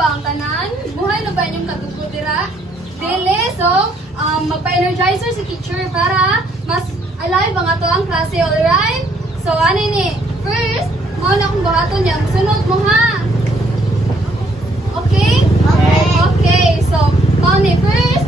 ba ang tanan? Buhay na ba inyong kadugo dira? Dili, so, magpa-energizer si teacher para mas alive ang ato ang klase, alright? So, ano ni? First, mo na kung buhaton niya. Sunod mo ha. Okay? Okay, so, ano ni? First,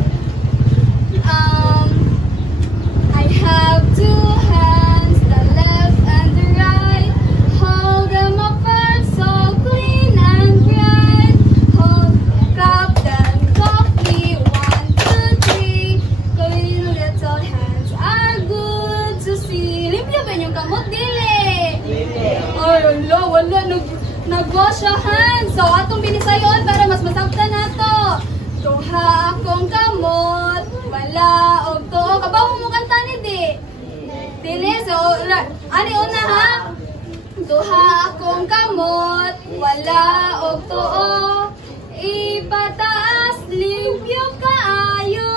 I have two hands, the left and the right. Hold them apart so clean and bright. Hold, clap them softly, 1, 2, 3. Clean little hands are good to see. Limpyo ba yung kamot? Dili! Ay, wala, nag-wash your hands. So, atong binisayon para mas masabtan nato. Duha akong kamot, wala og tuo. Kabaw mo kanta ni di? Dili, so, ani una ha? Duha akong kamot, wala og tuo. Ipataas, limpyo kaayo.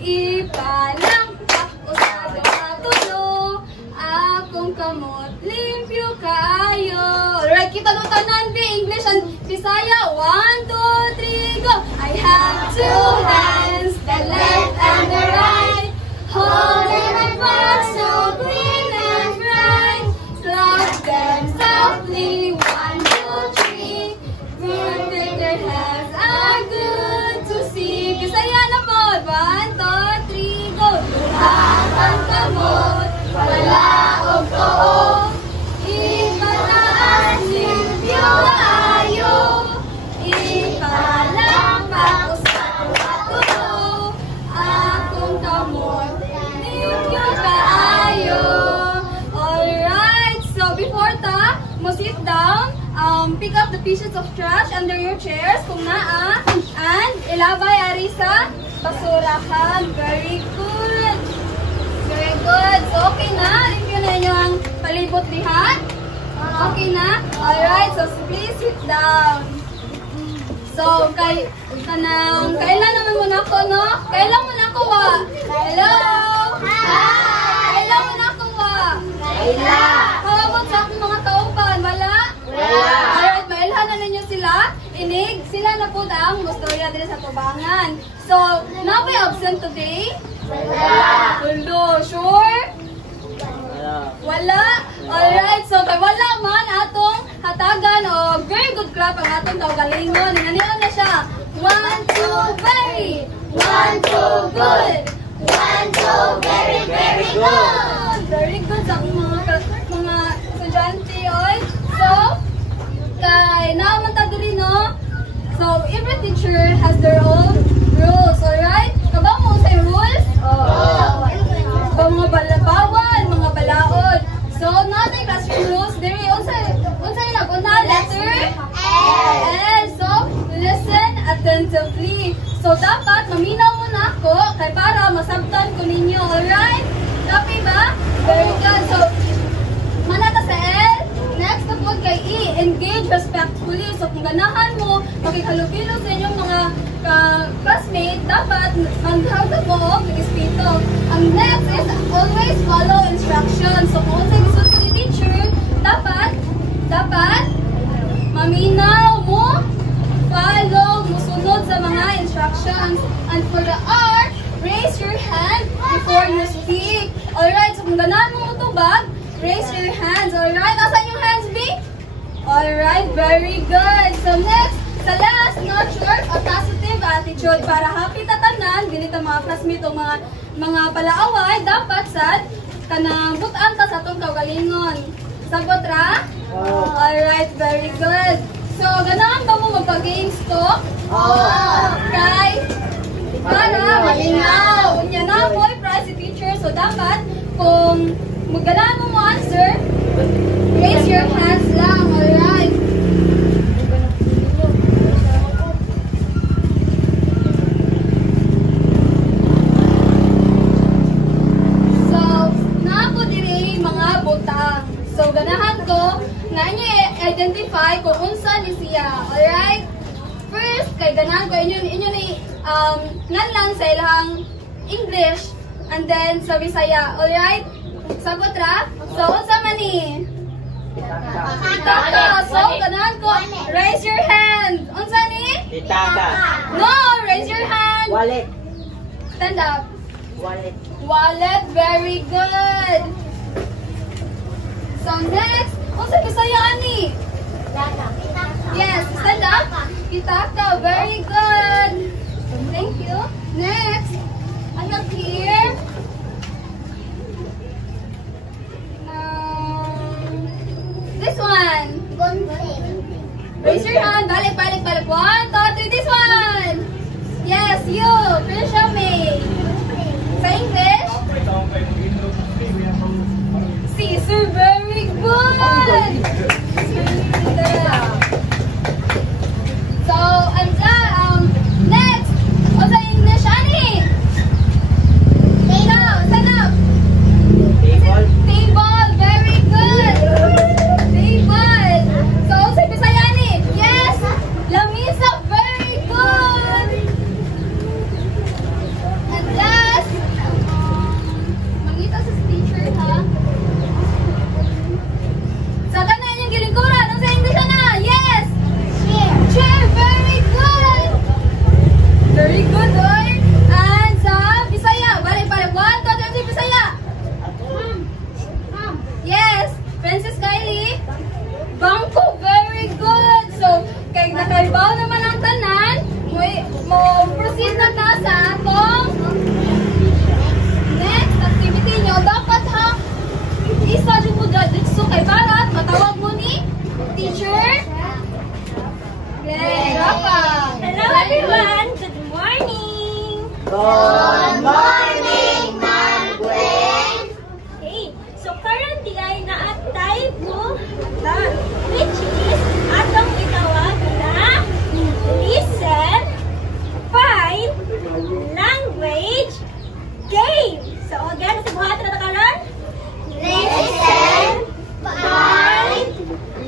Ipalangpak o sa duha tulo. Akong kamot, limpyo kaayo. Alright, kita nung tanan di English and Bisaya. 1, 2, 3, go! I have two hands, the left and the right. Hold them apart so clean and bright. Clap them softly, 1, 2, 3. Perfect, their hands are good to see. Bisaya na po. 1, 2, 3, go! Duha kang kamot, wala og tuo. Ipataas, limpyo kaayo. Ipalangpak sa duha tulo. Akong kamot, limpyo kaayo. Alright, so before ta, mo sit down, pick up the pieces of trash under your chairs kung naa, and ilabay ari sa basurahan. Very good. Very good. So, okay na? Limpyo na inyo ang palibot lihat? Okay na? Alright, so please sit down. So, kailan naman muna ako, no? Kailan muna ako, wa? Hello? Hi! Kailan muna ako, wa? Kailan? Kawabot sa akong mga kauban, wala? Wala! Alright, mailhan na ninyo sila. Inig, sila na po ang mustorya din sa tubangan. So, na ba absent today? Wala! Hello, sure? Wala? Alright, so kay wala man atong hatagan o very good clap ang atong kaugalingon. Nananiwan na siya. 1, 2, very! 1, 2, good! 1, 2, very, very good! Very good sa akong mga estudyante, oy. So, kay naman ta diri, no? So, every teacher has their own rules, alright? Kabaw mo sa rules? Mga bawal, mga balaod. So, natin classroom rules, diri unsay naguna letter L. So, listen attentively. So, dapat maminaw muna ako kay para masabtan ko ninyo, alright? Copy ba? Very good. So, manata sa L. Next na po kay E, engage respectfully. So, kung ganahan mo, makikhalubilo sa inyong mga classmate, dapat mag-hawag mo o mag-ispito. Ang next is always follow instructions. So, kung sa'yo gusto ka ni teacher, dapat maminaw mo, follow, musunod sa mga instructions. And for the R, raise your hand before you speak. Alright, so kung ganahan mo mutubag, raise your hands. Alright, asan yung hands, B? Alright, very good. So next, sa last, nurture a positive attitude para happy tatanan, ganito mga classmate o mga palaaway, dapat sad, kanambutan ta sa itong kaugalingon. Sabot ra? Alright, very good. So, ganahan ba mo magpa-games to? Kay? Para malinaw. Unya na po, prize si teacher. So, dapat, kung maganahan mo answer, raise your hands lang. Alright. So, napo diri mga butang. So, ganahan ko, nga niya identify kung unsa ni siya. Alright? First, kay ganahan ko, inyo ni nganlan sa ilang English, and then sa Bisaya. Alright? Sagot ra? So, unsa man ni? Kaka. So, ganahan ko, raise your hand. Unsa ni? Pitaka. No, raise your hand. Wallet. Stand up. Wallet. Wallet, very good. So next, unsa Bisaya ani? Yes, stand up. Pitaka, very good. Thank you. Next, I have here. This one. Raise your hand. Balik. 1, 2, 3. This one. Yes, you. Trisha May. Sa English? Caesar, very good. So, next. O sa English, ani? Stand up. Table. Table, very good. Table. So, sa Bisaya ni? Yes. Lamisa, very good. And last, mangita sa teacher, ha? Sa kanan yung gilingkuran. Ano sa English na? Yes. Chair, very good. Very good, oy. And sa Bisaya, balik. 1, 2, 3, Bisaya. Yes, Princess Kylie. Bangko, very good. So, kay nakaibaw naman ang tanan, mo proceed na ta sa atong next activity nyo. Dapat ha, isa dyan mo dito kay Barat, matawag mo ni teacher. Okay, dapat. Hello everyone! Good morning! Good morning, Ma'am Gwen. Okay, so currently ay naatay po which is atong itawag na listen, find, language, game. So again, sa buhat na karon? Listen, find,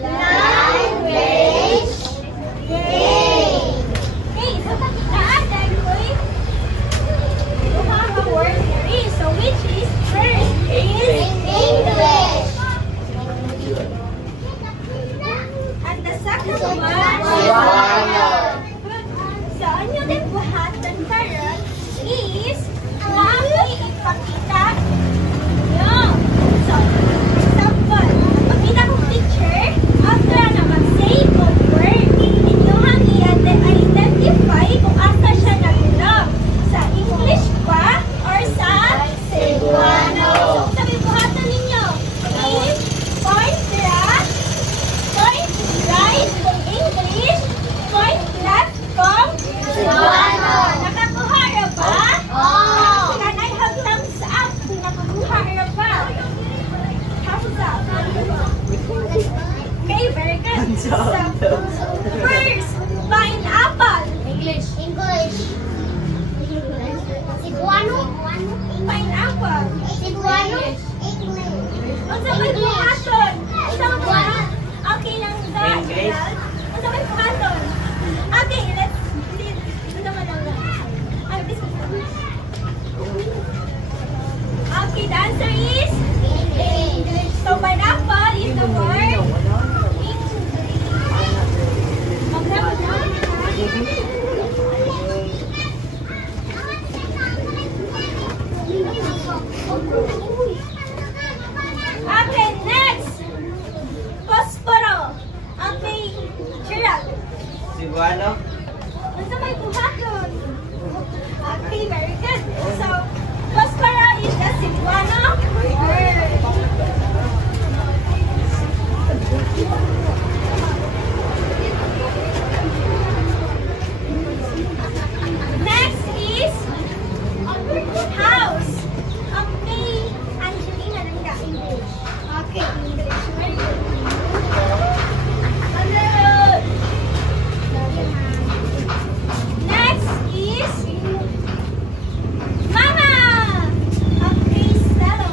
language, game. Okay, so naatay po mga word here. So which is first is English. And the second one so ano din buhatan karon is lagi ipakita nyo. So, example, pagkita kong teacher, after na mag-say of word, inyong i-identify kung asa siya nag-love. Sa English ba or sa Cebuano? So, sabi buhatan ninyo is point right kung English, point left kung Cebuano. Nakakuha ra ba? Can I have thumbs up kung nakakuha ra ba? Thumbs up. Okay, very good. So, first, pineapple. English. Pineapple. Unsa may buhaton? Okay lang da. Unsa may buhaton? Okay, let's see. Unsa man lang. This one. Okay, the answer is English. So pineapple is the word English. Okay, next. Posporo. Okay, Gerald. Cebuano. Unsa may buhaton? Okay, very good. So, posporo is the Cebuano word. Next is house. Okay, Angelina nangga English. Okay, English. Very good. Next is Mama. Okay, Stella.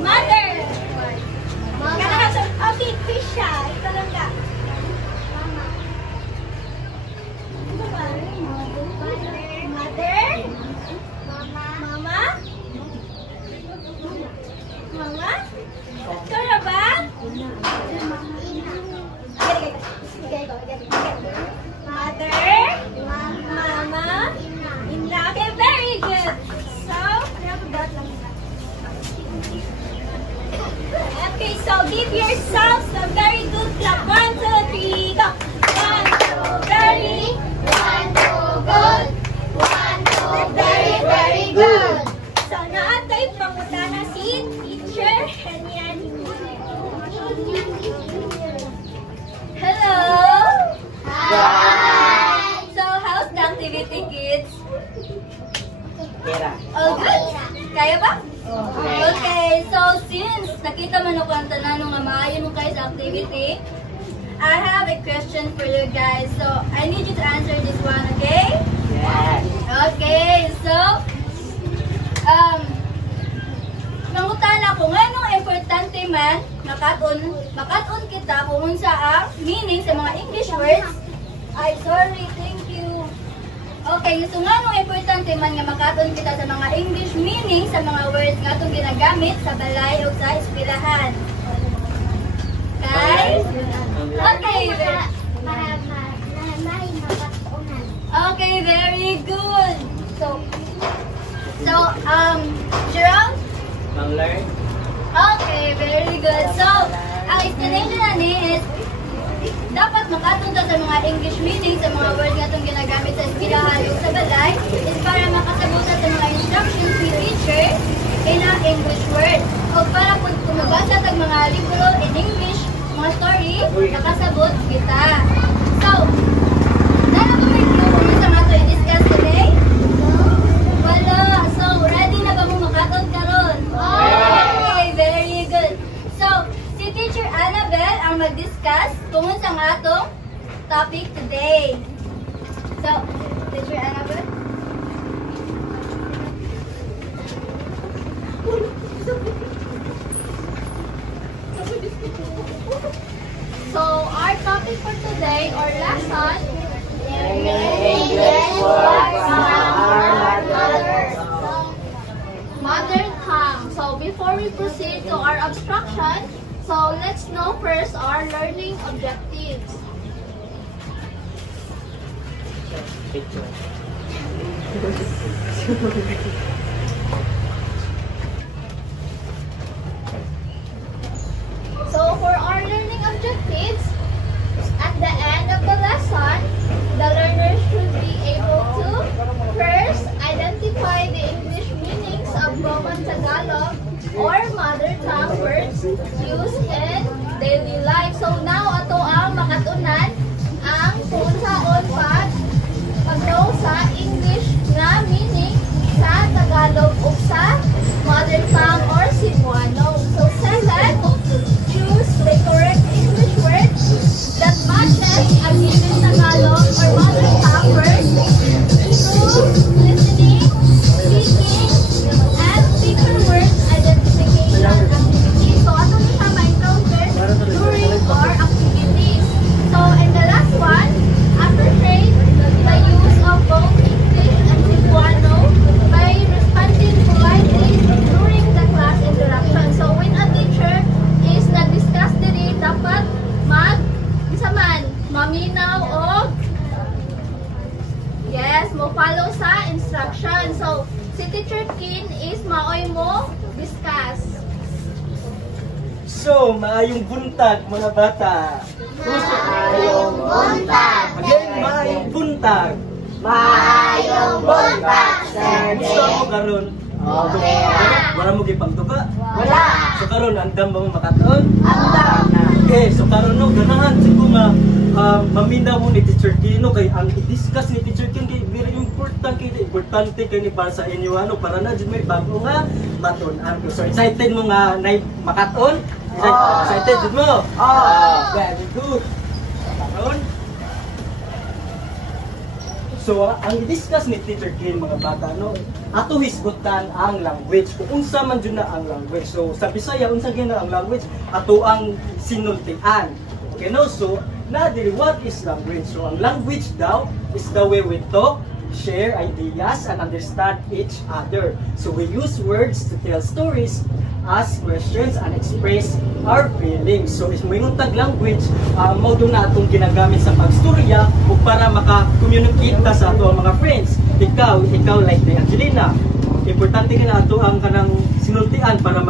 Mother. Kailangan sa outfit fish siya. Ito lang ka. Mother. Mama. Mama. Ito na ba? Mother. Mama. Ina. Okay, very good. So, okay, so give yourselves a very good clap. 1, 2, 3, go. 1, 2, very. 1, 2, good. 1, 2, very, very good. So, naatay pangutana si teacher Hanian. Hello. Hi! So, how's the activity, kids? Kira. All good? Kaya ba? Okay, so since nakita man ako ang tanan nga maayo mo kayo sa activity, I have a question for you guys. So, I need you to answer this one, okay? Yes. Okay, so, nangutan ako, nganong importante man, makaton kita kung unsa ang meaning sa mga English words. Ay, sorry, thank you. Okay, so nganong importante man nga makaton kita sa mga English meaning sa mga words nga itong ginagamit sa balay o sa eskwelahan. Okay? Okay. Okay, very good. So, Jerome? Mang-learn. Okay, very good. So, ang explanation na ni is, dapat makatunta sa mga English meaning sa mga words nga itong ginagamit sa eskwelahan o sa balay is para makasabutan sa mga instructions ni teacher in ang English word. O para kung kumabasa sa mga libro in English, mga story, nakasabot kita. So, nana ba may clue kung isa nga ito i-discuss today? Wala. So, ready na ba mo makaton karon? Okay, very good. So, si Teacher Annabel ang mag-discuss kung sa nga itong topic today. So, Teacher Annabel? So, our topic for today or lesson English words from our mother. Mother tongue. So before we proceed to our abstraction, so let's know first our learning objectives. Picture. So for our learning objectives, at the end of the lesson, the learners should be able to first identify the English meanings of common Tagalog or mother tongue words used in daily life. So now ato ang makatunan ang kung saon pag-know sa English nga meaning sa Tagalog o sa mother tongue or Cebuano. So second, choose the correct English word that matches a given Tagalog or mother tongue word through listening, speaking, and speaker word identification activity. So ato na siya ma-encounter during our activities. So and the last one, appreciate the use of both English and Cebuano by responding politely during the class interaction. So when a teacher is na-discuss diri, dapat maminaw o yes, mo follow sa instruction. So si Teacher Kin is maoy mo discuss. So, maayong buntag mga bata. Maayong buntag. Again, maayong buntag. Maayong buntag, sir. Gusto mo karon? Okay. Wala mo gipagtuga? Wala. So karon andam ba mo makatuon? Andam na. Okay, so karon no ganahan siguro nga maminaw mo ni Teacher Kino kay ang i-discuss ni Teacher Kin kay very importante kay ni para sa inyo ano para na jud may bago nga matun-an. So excited mo nga na makatuon? Excited jud mo? Very good. Karon So ang i-discuss ni Teacher Ken mga bata no, ato hisgutan ang language kung unsa man jud na ang language. So sa Bisaya unsa gyud na ang language, ato ang sinultian. Okay no, so na what is language? So ang language daw is the way we talk, share ideas, and understand each other. So we use words to tell stories, ask questions, and express our feelings. So is mayuntag language, mao do na atong ginagamit sa pagstorya o para maka-communicate ta sa ato mga friends. Ikaw like ni Angelina. Importante ka na ato ang kanang sinultian para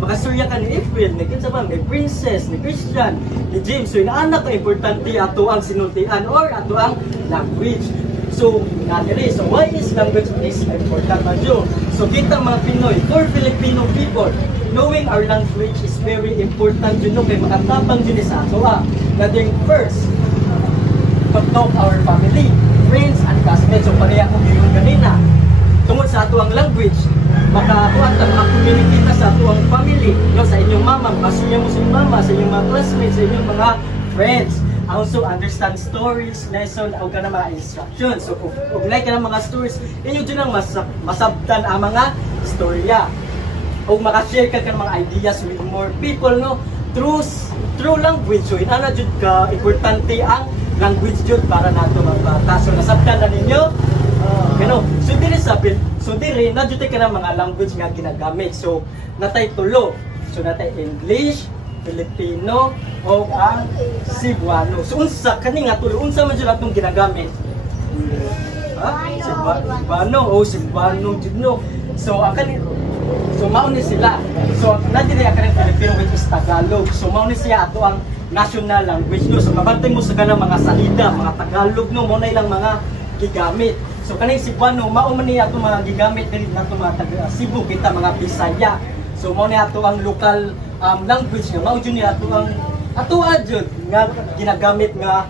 makastorya ka ni April, ni kinsa ba, ni Princess, ni Christian, ni James. So inaanak ka importante ato ang sinultian or ato ang language. So, so why is language is important Madyo? So kita mga Pinoy, for Filipino people, knowing our language is very important yun kay makatabang yun sa ato. Nating first, to talk our family, friends, and classmates. So pareha kong yun kanina. Tungod sa ato ang language, makakuha ta maka-communicate sa ato ang family, no, sa inyong mama, masunya mo sa inyong mama, sa inyong mga classmates, sa inyong mga friends. Also understand stories, lesson, o ka na mga instructions. So kung like ka ng mga stories, inyo dyan ang masabtan ang mga istorya. O makashare ka ng mga ideas with more people, no? Through language. So inana dyan ka, importante ang language dyan para nato mga bata. So nasabtan na ninyo. So diri na dyan ka ng mga language nga ginagamit. So natay tulo. So natay English, Filipino, o ang Cebuano. So unsa kani nga tuloy unsa man jud atong ginagamit? Cebuano o Cebuano jud no. So mao ni sila. So nadiri ang kanang Filipino which is Tagalog. So mao ni siya ato ang national language no. So mabantay mo sa kanang mga salida, mga Tagalog no, mo na ilang mga gigamit. So kaning Cebuano mao man ni ato mga gigamit diri nato mga taga Cebu, kita mga Bisaya. So mao ni ato ang local language nga mao jud ni ato ang jud nga ginagamit nga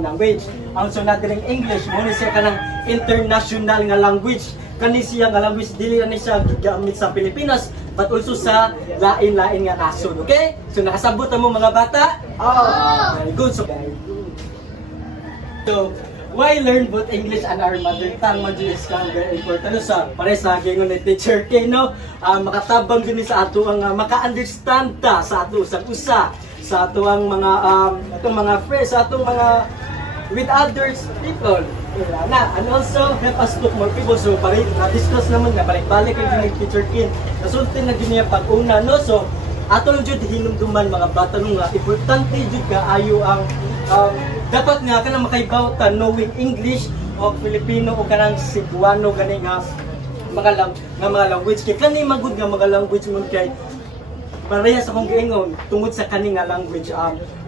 language. Ang so natin English mo ni siya kanang international nga language. Kani siya nga language dili na siya gigamit sa Pilipinas but also sa lain-lain nga nasod. Okay? So nakasabot mo mga bata? Very good. So why learn both English and our mother tongue man is very important sa pare sa gingon ni Teacher Ken no, makatabang din sa ato ang maka-understand ta sa ato usa sa ato ang mga atong mga friends, sa atong mga with others people na, and also help us talk more people. So pare na-discuss naman na balik-balik kay ni Teacher Ken nasulti na giniya pag-una no. So atong jud hinumduman mga bata nung importante jud kaayo ang dapat nga ka na makaibawtan knowing English o Filipino o kanang Cebuano gani nga mga language kay kani magud nga mga language mo kay pareha sa kong giingon tungod sa kani nga language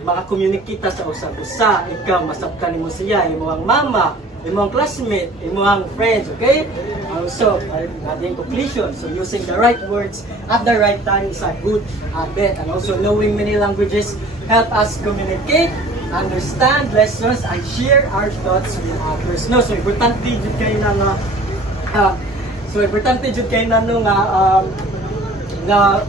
maka-communicate sa usa-usa. Ikaw masabtan nimo siya, imong mama, imong classmate, imong friends, okay? So adding conclusion, so using the right words at the right time is a good habit, and also knowing many languages help us communicate, understand lessons, and share our thoughts with others. No, so importante jud kay na nga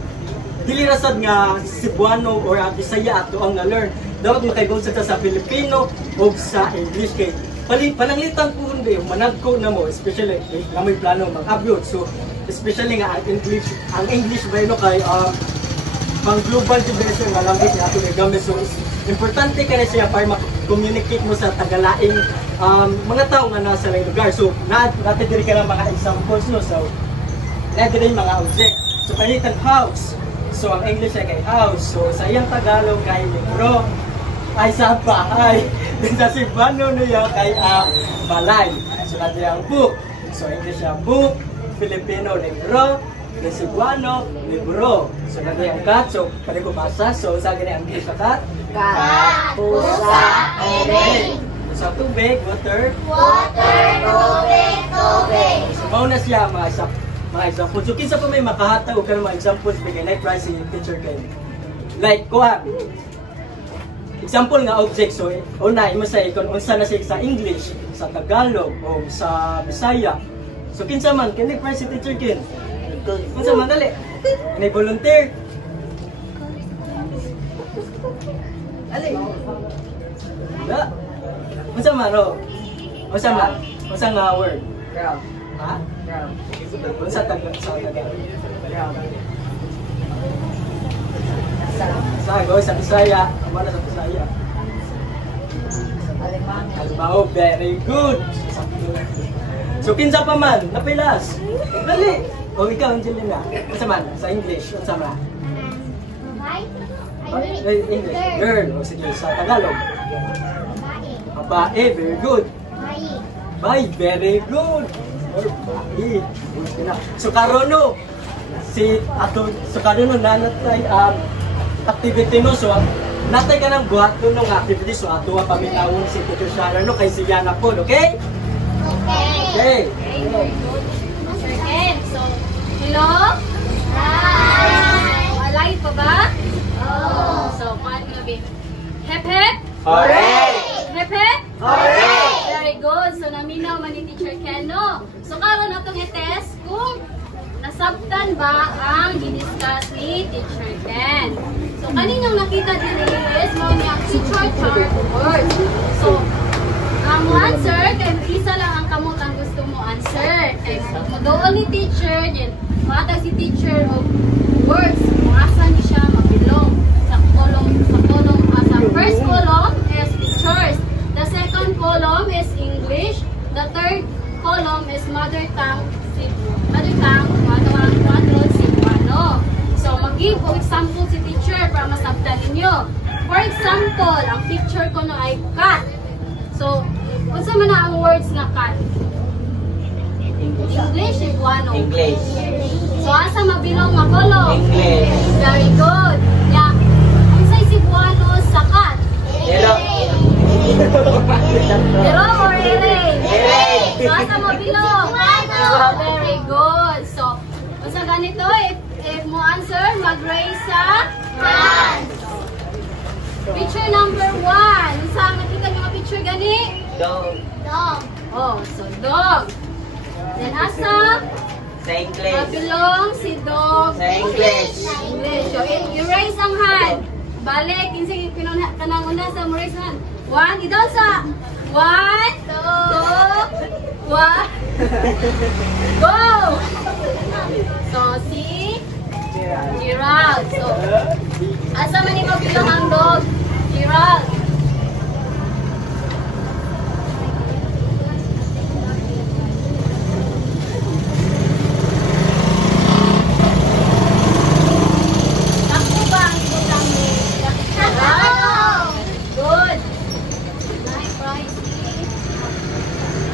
dili ra sad nga Cebuano or Bisaya ato ang na-learn. Dapat makaibawon sa Filipino o sa English kay pananglitan ko hindi managko na mo, especially nga may plano mag-abroad. So especially nga ang English ba no kay pang global generation nga language nga ato gamit. So importante ka na siya para mag-communicate mo sa tagalaing mga tao nga nasa laing lugar. So natin diri ka ng mga examples no. So natin diri mga object. So kanitan house. So ang English ay kay house. So sa iyang Tagalog kay libro ay sa bahay. Then sa Cebuano niya kay balay. So natin ang book. So English ang book, Filipino libro, sa Cebuano libro. So natin ang cat. So pwede ko basa. So sa ganyan ang English sa cat. Cat, pusa, ere. Sa tubig, water. Water, tubig. So mauna siya mga examples. So kinsa pa may makahatag og kanang mga examples bigay like price ni Teacher Ken. Like kuha. Example nga object. So una imo say kung unsa na siya sa English, sa Tagalog o sa Bisaya. So kinsa man kini price si Teacher Ken. Unsa man dali? May volunteer. Ali. Da. Unsa man ro? Unsa man? Unsa nga word? Ground. Ha? Ground. Unsa Tagalog? Ground. Sago sa Bisaya. Wala sa Bisaya. Alemán. Albaho, very good. So kinsa pa man, napilas. Dali. O ikaw Angelina. Unsa man sa English? Unsa man? English. Girl. O sige sa Tagalog. Babae, very good. Bay, very good. Babae. So karon no, si ato so karon no nanatay activity no so natay ka nang buhat no ng activity so ato ang paminawon si Teacher Shara no kay si Yana po, okay? Okay. Okay, very good. Sir Ken, so, hello? Alive pa ba? So, paano nga ba? Hep hep? Hooray! Hep hep? Hooray! Very good. So, naminaw man ni Teacher Ken, no? So, karon atong i-test kung nasabtan ba ang giniscuss ni Teacher Ken. So, kaninyong nakita din is mo niyang teacher chart word. So, ang answer, kay isa lang ang kamot ang gusto mo answer. Kay doon ni teacher, din matag si teacher of words, kung asa ni siya mabilong. Sa first column is pictures. The second column is English. The third column is mother tongue, Cebuano. So, mag-give for example si teacher para masabtan ninyo. For example, ang picture ko na ay cat. So, unsa man na ang words nga cat? English, Cebuano. English. So, asa mabilong nga kolong? English. Very good. Yeah. Unsay Cebuano sa cat? Yellow. Pero or ere? Ere. So, asa mabilong? Cebuano. Very good. So, unsa ganito? If mo answer, mag-raise sa hand. Picture number 1. Unsa ang nakita niyo nga picture gani? Dog. Oh, so dog. Then asa? Sa English. Mabilong si dog. Sa English. English. So, you raise ang hand. Balik. Kinsay kanang una sa mo raise hand. 1. Idaw sa 1, 2, 1. Go! So, si Gerald. So, asa man yung mabilong ang dog? Gerald. Takbo ba ang ibutang ni Gerald? Good. Nice, pricey.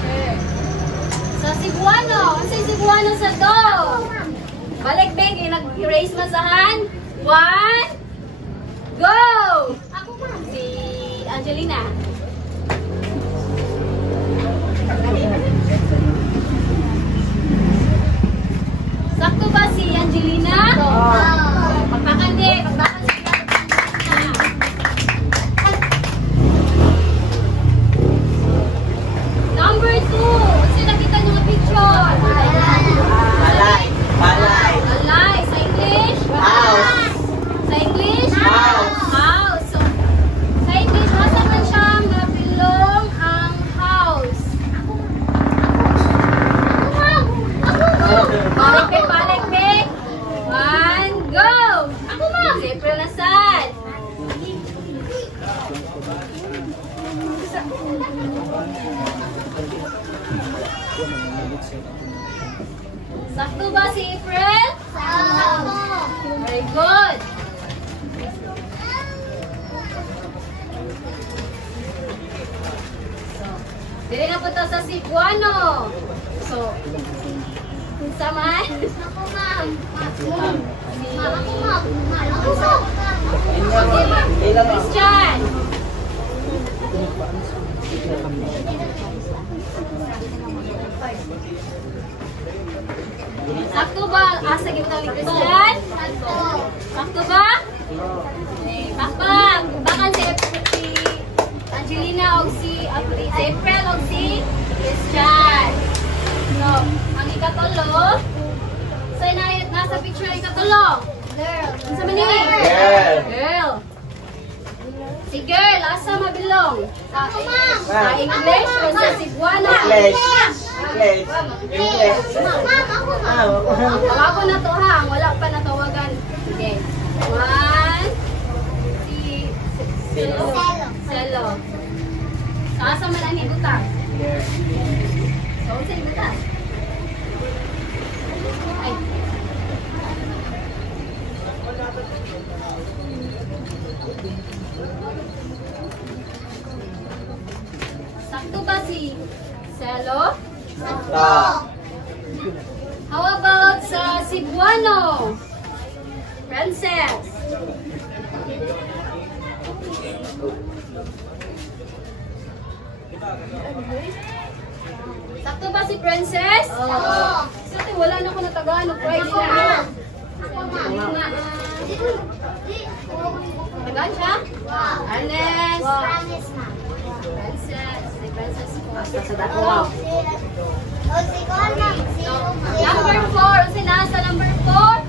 Okay. So, Cebuano. Ano si Cebuano sa dog? Balik, Beng. Nag-erase mo sa hand. 1. Go! Ako pa. Si Angelina. Sakto ba si Angelina? Pagbakan din. Pagbakan si Number 2. Kasi nakita nyo nga picture. Balay. Balay. Alay. Sa English? House. Sa English? House. House. So, sa English, masa man siya mabilong ang house? Balik, Bek. Balik, Bek. 1, go! Ako, ma'am. April na sad. Sakto ba si April? Very good. Dili na po to sa Cebuano. So, sama. Ako, ma'am. Ma'am, ako, ma'am. Christian. Sakto ba? Asa kita ni Christian? Sakto ba? Pakpak. Bakan si Angelina o si April o si Christian. So, ang ikatulo. So, nasa picture ang ikatulo. Ano sa mani? Girl. Girl. Si girl, asa mabilong? English, Princess Cebuano. English. English. English. Ako na to ha, wala pa natawagan. Okay. 1, si Selo. Kaasa man ang ibutang? So, sa ibutang? Ay. Sakto ba si Selo? How about sa Cebuano? Princess. Sakto ba si Princess? Oo. Kasi wala na ako na Tagalog. Friday na. Tagalog siya? Ernest. Princess. Si Princess po. Number 4. Kasi nasa number 4.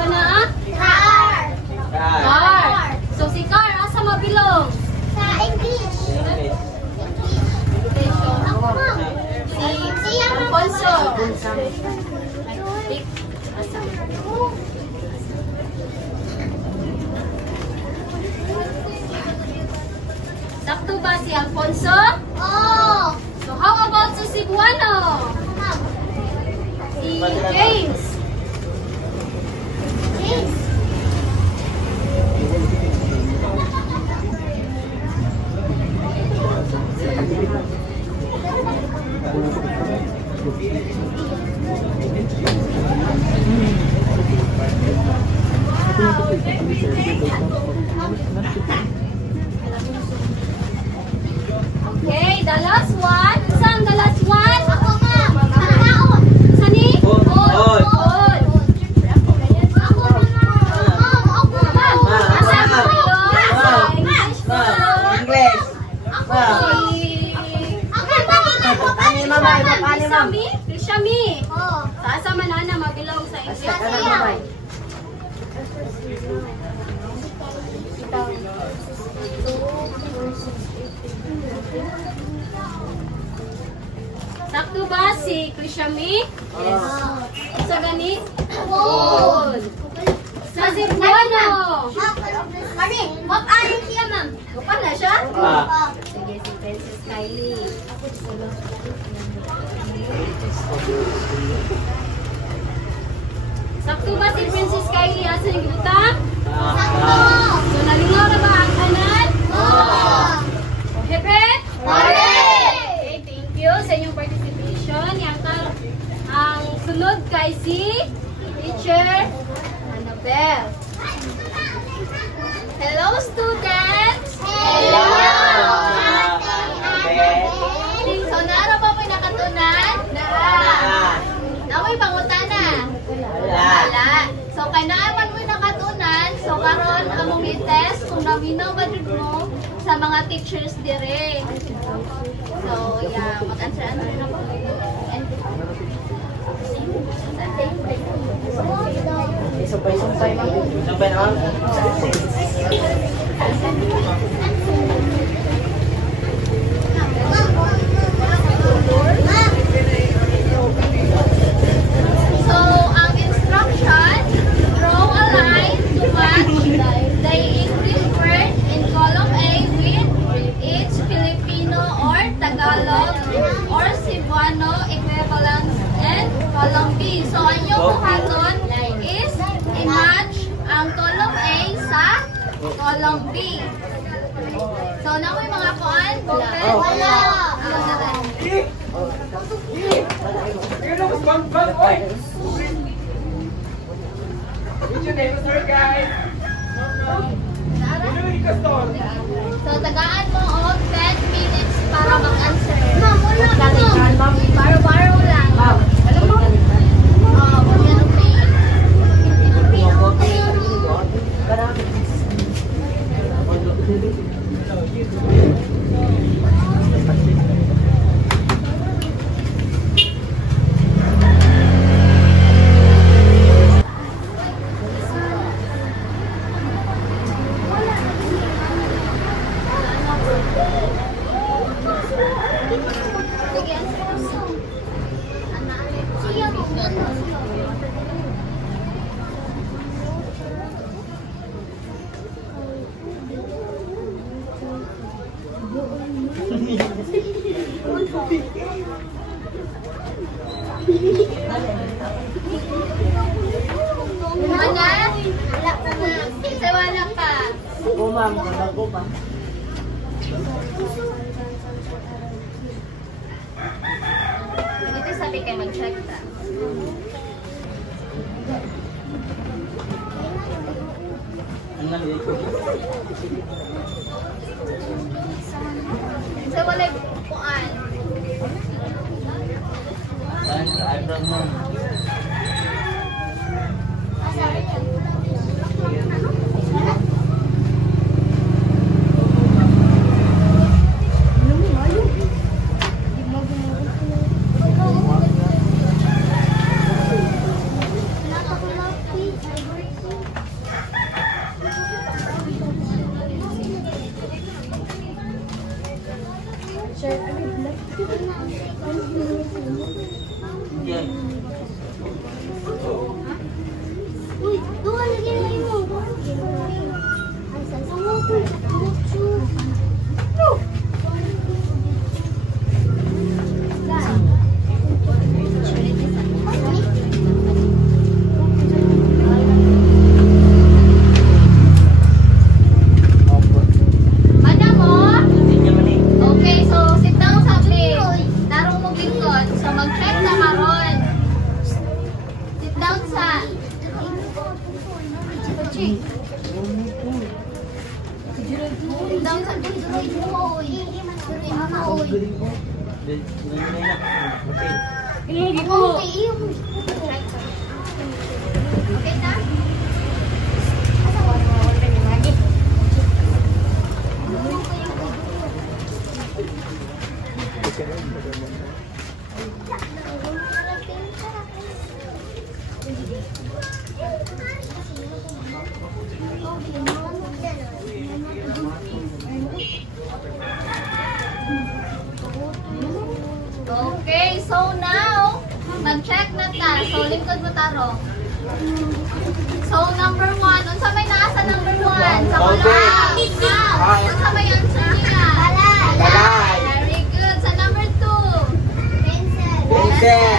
Sana ah? Car. So si Car, asa mabilong? Si Alfonso. Sakto ba si Alfonso? So how about si Cebuano? Si James. Okay, the last one. Saan the last one? Sani? Od. Krishami. Sa manana mabilong sa English. Sakto ba si Krishami? Yes. Sa gani? Good. Sa Cebuano. Mag-aling siya, ma'am. Gupan na siya? Ah. Sige, si Princess Kylie. Sakto ba si Princess Kylie? Asa yung gibutang? So, nalingaw na ba ang kanan? Hepet? Okay, thank you sa inyong participation. Ang sunod kay si Teacher Annabelle. Hello, students! Hello! So, naara ba may nakatunan? Namoy pangutana? Wala. So, kay naaman mo nakatunan, so karon among i-test kung naminaw ba dun mo sa mga teachers dire. So, yeah, mag-answer na po. Sumpay naman. So, ang instruction, draw a line to match the English word in column A with its Filipino or Tagalog or Cebuano equivalents and column B. So, ang iyong buhaton is i-match ang column A sa column B. So, na mo yung mga kuan? Wala. So, tagaan mo og 10 minutes para mag-answer. Baro-baro lang. Alam mo? Mana? Wala pa na. Isa wala pa. Ako ma'am, ako pa. Dito sabi kayo mag-check ta. Ano lang dito? Isa wala puan. Saan sa eyebrow mo? Okay. Uy, doon lagi na yun. Ay, sa mo. Mana mo? Hindi niya man eh. Okay, so sit down sabi. Tarong mo lingkod. So mag-check na maron. Sit down sa. Sit down sa. Okay na? Okay, so now, mag-check na ta. So, lingkod mo taro. So, number 1. Unsa may naa sa number 1? Sa wala. Unsa may answer niya? Balay. Very good. Sa number 2. Pencil.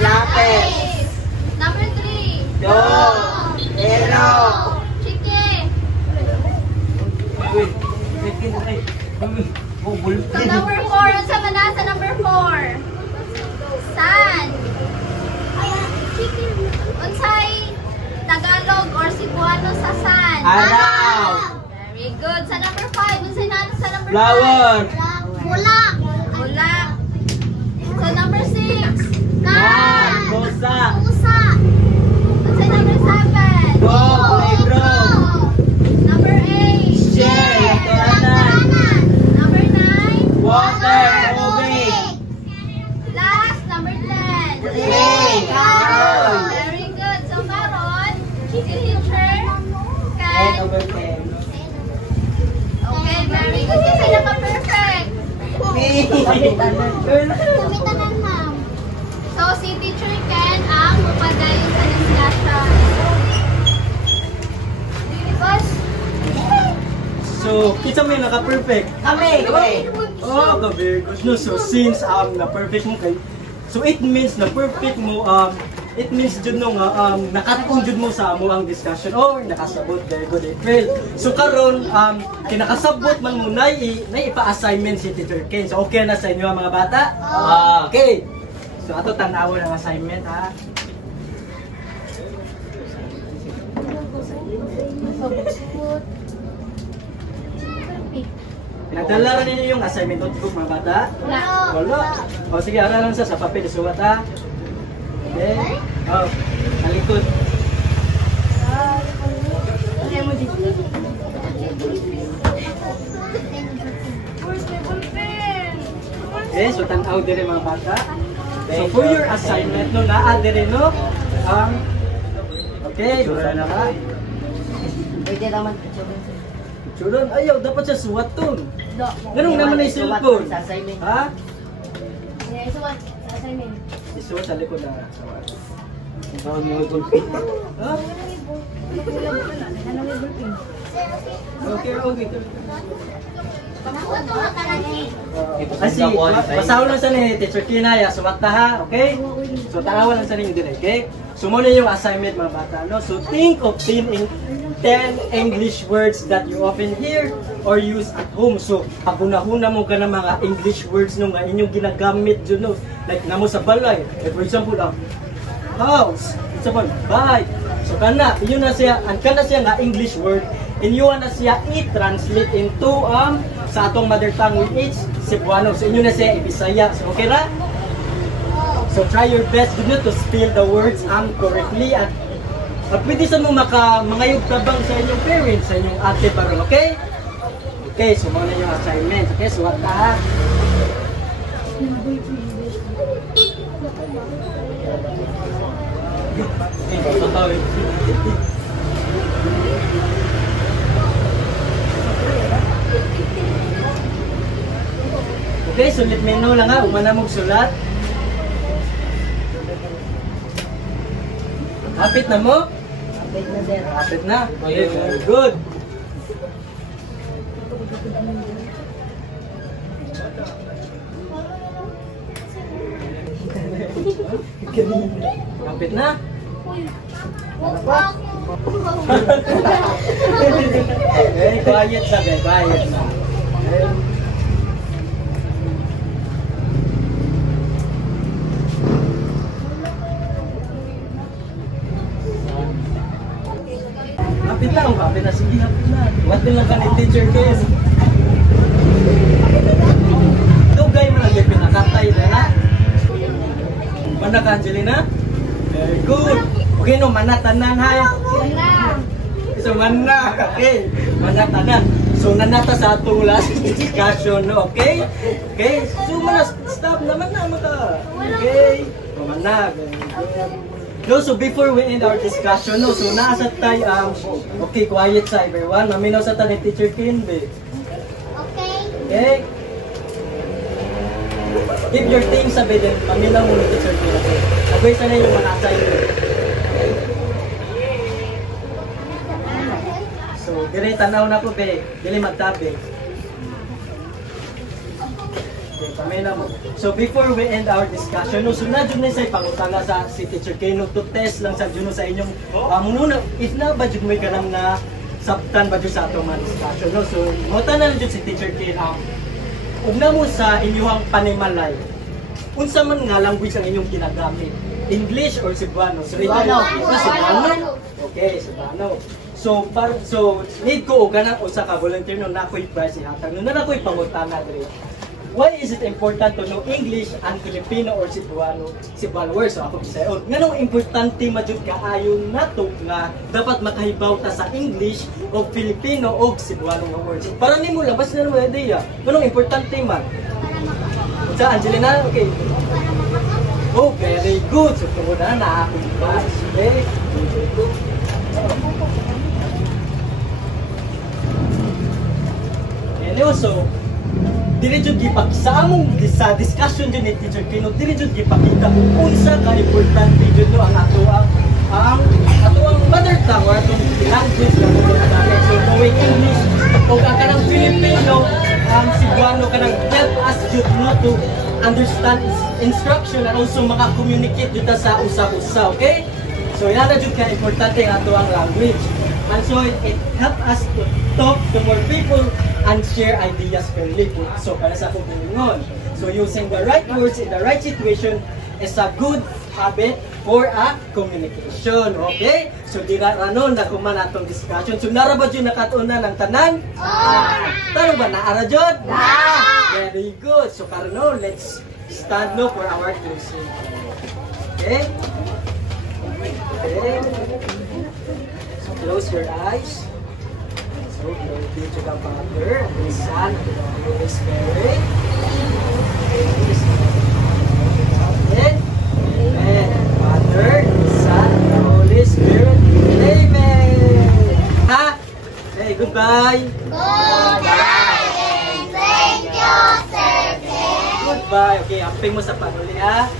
Lapis. Number 3. Dog. Hero. Chicken. Uy, chicken ay. Oh, Sa bulpin. number 4. Unsa man naa sa number 4? Sun. Unsay Tagalog or Cebuano sa sun? Araw. Very good. Sa number 5, unsay naa sa number 5? Flower. Bulak. Bulak. Sa number 6, Yan. kan. Bosa. Pusa. Unsay number 7? Go. Playground. Number 8, Share. Turanan. number 9, Water. Tubig. last, number 10. Play. Noise. Very good. So, karon, si teacher Ten can... over 10. Okay, very good. Kasi naka-perfect. Kumitanan, ma'am. So, si teacher Ken ang mapadayon sa discussion. Boss, So, kita may naka-perfect. Kami. Oh, very good. No, so since na-perfect mo kay, so it means na perfect mo, it means jud no nga nakatong jud mo sa amo ang discussion or nakasabot. Very good, April. So karon kinakasabot man mo na ipa-assignment si Teacher Ken. So okay na sa inyo mga bata? Okay. So ato tan-awon ang assignment ha. Pinagdala na ninyo yung assignment notebook mga bata? Wala. O sige, aralan sa papel, isuwat ha. Okay. Oh, talikod. Okay, so tanaw dire mga bata. So for your assignment no naa dire no. Okay, basa na ha. Pwede naman. Churon, ayaw dapat sa suwat ton. Ganun naman ay cellphone. Sa assignment. Ha? isuwat sa assignment. Isuwat sa likod na suwat. Ikaw ang may bulpin. Ha? Okay, okay. Nakuto ka na ni. Kasi, pasaw lang sa ni Teacher Kinaya, sumakta ha, okay? So, tanawan lang sa ninyo din, okay? So, muna yung assignment mga bata, no? So, think of 10 English words that you often hear or use at home. So, paguna-huna mo ka ng mga English words no, nga inyong ginagamit dyan, no? Like, namo sa balay. Like, for example, house. Example, bike. So, yun na siya, kana siya nga English word, inyo na siya i-translate into sa atong mother tongue which is Cebuano. So inyo na siya i-Bisaya. So okay ra? So try your best to spell the words correctly at pwede sa mo mangayog tabang sa inyong parents, sa inyong ate paron, okay? Okay, so muna yung assignment. Okay, so what ha? Okay, so let me know lang ha, umana mong sulat. Hapit na mo? Wait na, sir. Hapit na? Okay, very good. Hapit na? Okay, quiet na, be, quiet na. Okay. Hapit na, hapit na. Sige, hapit na. Watin lang ka ni Teacher Ken. Dugay mo lang yung pinakatay na. Mana ka, Angelina? Very good. Okay, no, manatanan ha. So, okay. Manatanan. So, nanata sa atong last discussion, no? Okay? Okay? So, stop naman na, maka. Okay? Mana, very good. No, so before we end our discussion, no, so nasa tayo, okay, quiet sa everyone. Maminaw sa tayo ni Teacher Kinbe. Okay. Okay? Give your things sa bed, maminaw mo ni Teacher Kinbe. Agay sana yung mga assignment. So, dire tanaw na po, be. Dili magtabi. Okay, paminaw mo. So before we end our discussion, no, so na dyan na sa ipangutana sa si Teacher Keno to test lang sa dyan sa inyong muna, if na ba dyan may ganang na sabtan ba dyan sa atong mga discussion, no? So mutana na dyan si Teacher Keno, una mo sa inyong panimalay, unsa man nga language ang inyong ginagamit, English or Cebuano? So Cebuano. Okay, Cebuano. So need ko og ganang usa ka volunteer no na ko'y prize ihatag. No na ko'y pangutana diri. Why is it important to know English and Filipino or Cebuano words? So ako bisayon. Nganong importante majud kaayo nato nga dapat makahibaw ta sa English o Filipino o Cebuano nga words. Para nimo labas na mo idea. Nganong importante man? Sa Angelina, okay. Oh, very good. So tungod na ako ba? Okay. And also, dili jud sa among sa discussion jud ni Teacher Keno, dili jud gipakita kung unsa ka importante jud no ang atoang mother tongue or atong language na mo namin. So knowing English o kanang Filipino, Cebuano kanang help us jud no to understand instruction and also maka-communicate jud ta sa usa-usa, okay? So yan na jud ka importante ang atoang language. And so it helps us to talk to more people and share ideas fairly. So para sa akong hiningon. So using the right words in the right situation is a good habit for a communication. Okay? So dira ranon na kuman atong discussion. So nara ba jud nakatuna ng tanan? Taro ba naara jud? Very good. So karon let's stand now for our closing. Okay? Okay. Close your eyes. So, glory be to the Father, and the Son, and the Holy Spirit. Amen. Amen. Father, the Son, and the Holy Spirit. Amen. Ha? Hey, goodbye. Goodbye and thank you, Sir Ken. Goodbye. Okay, amping mo sa panuli ha.